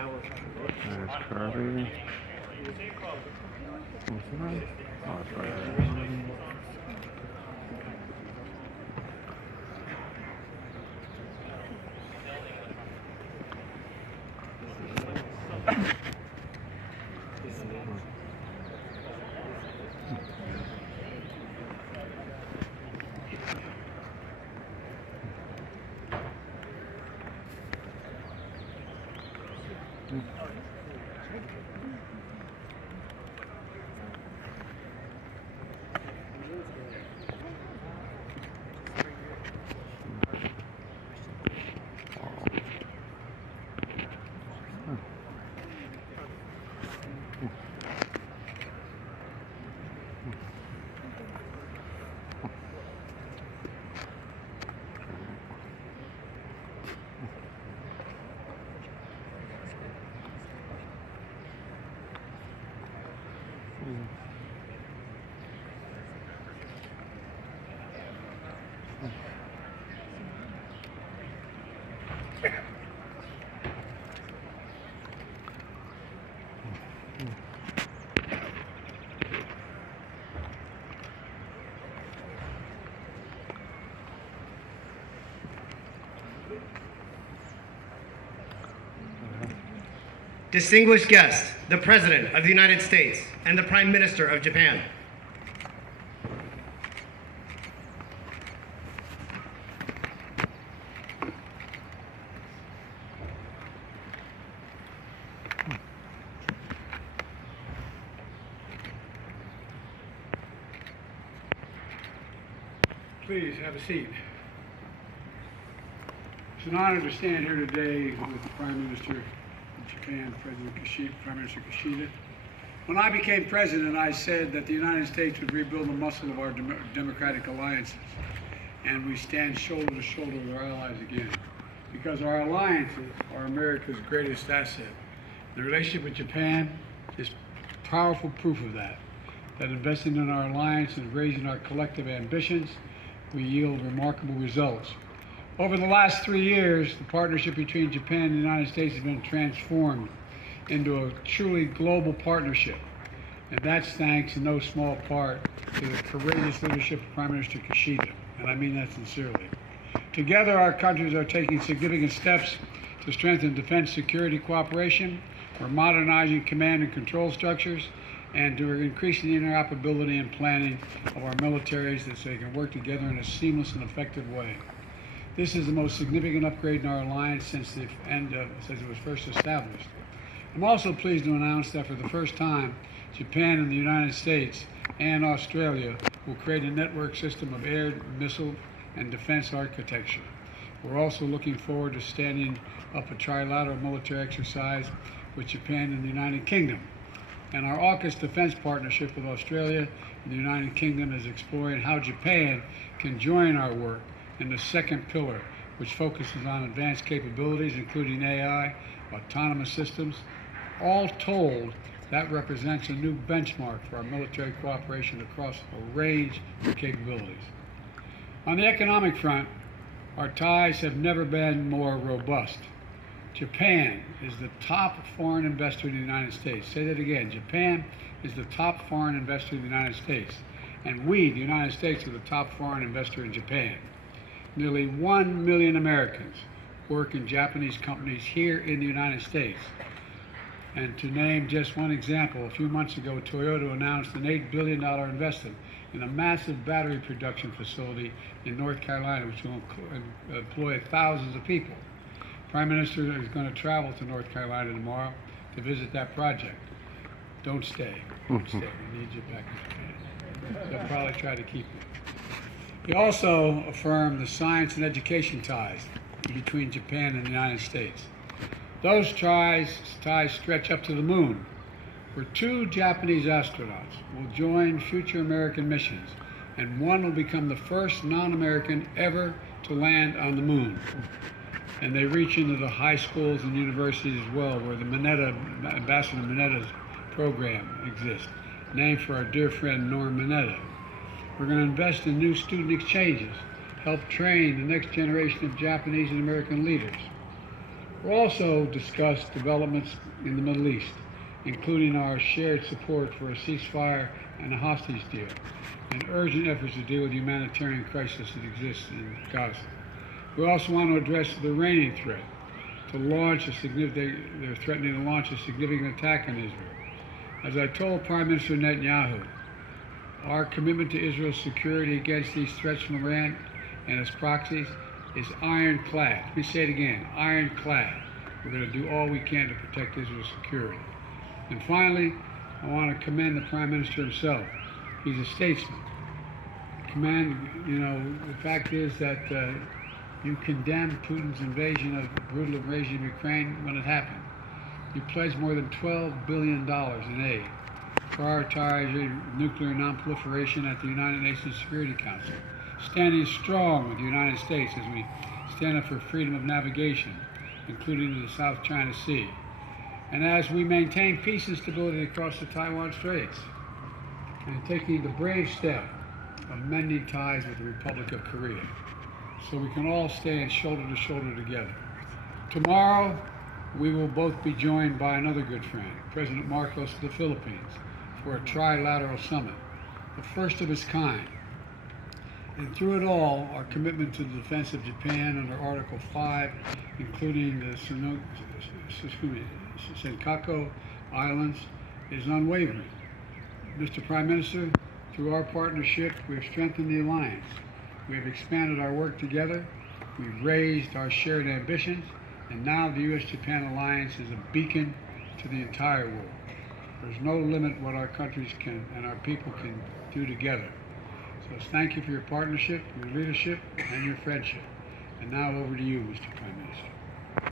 There's Kirby. What's that? Oh, it's right there. Distinguished guests, the President of the United States and the Prime Minister of Japan. Please have a seat. It's an honor to stand here today with the Prime Minister of Japan, President Kishida, Prime Minister Kishida. When I became president, I said that the United States would rebuild the muscle of our democratic alliances, and we stand shoulder to shoulder with our allies again, because our alliances are America's greatest asset. The relationship with Japan is powerful proof of that investing in our alliance and raising our collective ambitions, we yield remarkable results. Over the last 3 years, the partnership between Japan and the United States has been transformed into a truly global partnership. And that's thanks in no small part to the courageous leadership of Prime Minister Kishida, and I mean that sincerely. Together, our countries are taking significant steps to strengthen defense security cooperation. We're modernizing command and control structures, and we're increasing the interoperability and planning of our militaries so they can work together in a seamless and effective way. This is the most significant upgrade in our alliance since it was first established. I'm also pleased to announce that for the first time, Japan and the United States and Australia will create a network system of air, missile, and defense architecture. We're also looking forward to standing up a trilateral military exercise with Japan and the United Kingdom. And our AUKUS defense partnership with Australia and the United Kingdom is exploring how Japan can join our work in the second pillar, which focuses on advanced capabilities, including AI, autonomous systems. All told, that represents a new benchmark for our military cooperation across a range of capabilities. On the economic front, our ties have never been more robust. Japan is the top foreign investor in the United States. Say that again. Japan is the top foreign investor in the United States. And we, the United States, are the top foreign investor in Japan. Nearly 1 million Americans work in Japanese companies here in the United States. And to name just one example, a few months ago, Toyota announced an $8 billion investment in a massive battery production facility in North Carolina, which will employ thousands of people. Prime Minister is going to travel to North Carolina tomorrow to visit that project. Don't stay. Don't stay. We need you back in Japan. They'll probably try to keep you. He also affirmed the science and education ties between Japan and the United States. Those ties stretch up to the moon, where 2 Japanese astronauts will join future American missions, and one will become the first non-American ever to land on the moon. And they reach into the high schools and universities as well, where the Ambassador Minetta's program exists, named for our dear friend Norm Mineta. We're going to invest in new student exchanges, help train the next generation of Japanese and American leaders. We'll also discuss developments in the Middle East, including our shared support for a ceasefire and a hostage deal, and urgent efforts to deal with the humanitarian crisis that exists in Gaza. We also want to address the Iranian threat they're threatening to launch a significant attack on Israel. As I told Prime Minister Netanyahu, our commitment to Israel's security against these threats from Iran and its proxies is ironclad. Let me say it again, ironclad. We're going to do all we can to protect Israel's security. And finally, I want to commend the Prime Minister himself. He's a statesman. The fact is that you condemned Putin's brutal invasion of Ukraine when it happened. You pledged more than $12 billion in aid, prioritizing nuclear nonproliferation at the United Nations Security Council, standing strong with the United States as we stand up for freedom of navigation, including in the South China Sea, and as we maintain peace and stability across the Taiwan Straits, and taking the brave step of mending ties with the Republic of Korea, so we can all stand shoulder to shoulder together. Tomorrow, we will both be joined by another good friend, President Marcos of the Philippines, for a trilateral summit, the first of its kind. And through it all, our commitment to the defense of Japan under Article 5, including the Senkaku Islands, is unwavering. Mr. Prime Minister, through our partnership, we have strengthened the alliance. We have expanded our work together. We've raised our shared ambitions. And now the U.S.-Japan alliance is a beacon to the entire world. There's no limit what our countries can and our people can do together. So thank you for your partnership, your leadership, and your friendship. And now over to you, Mr. Prime Minister.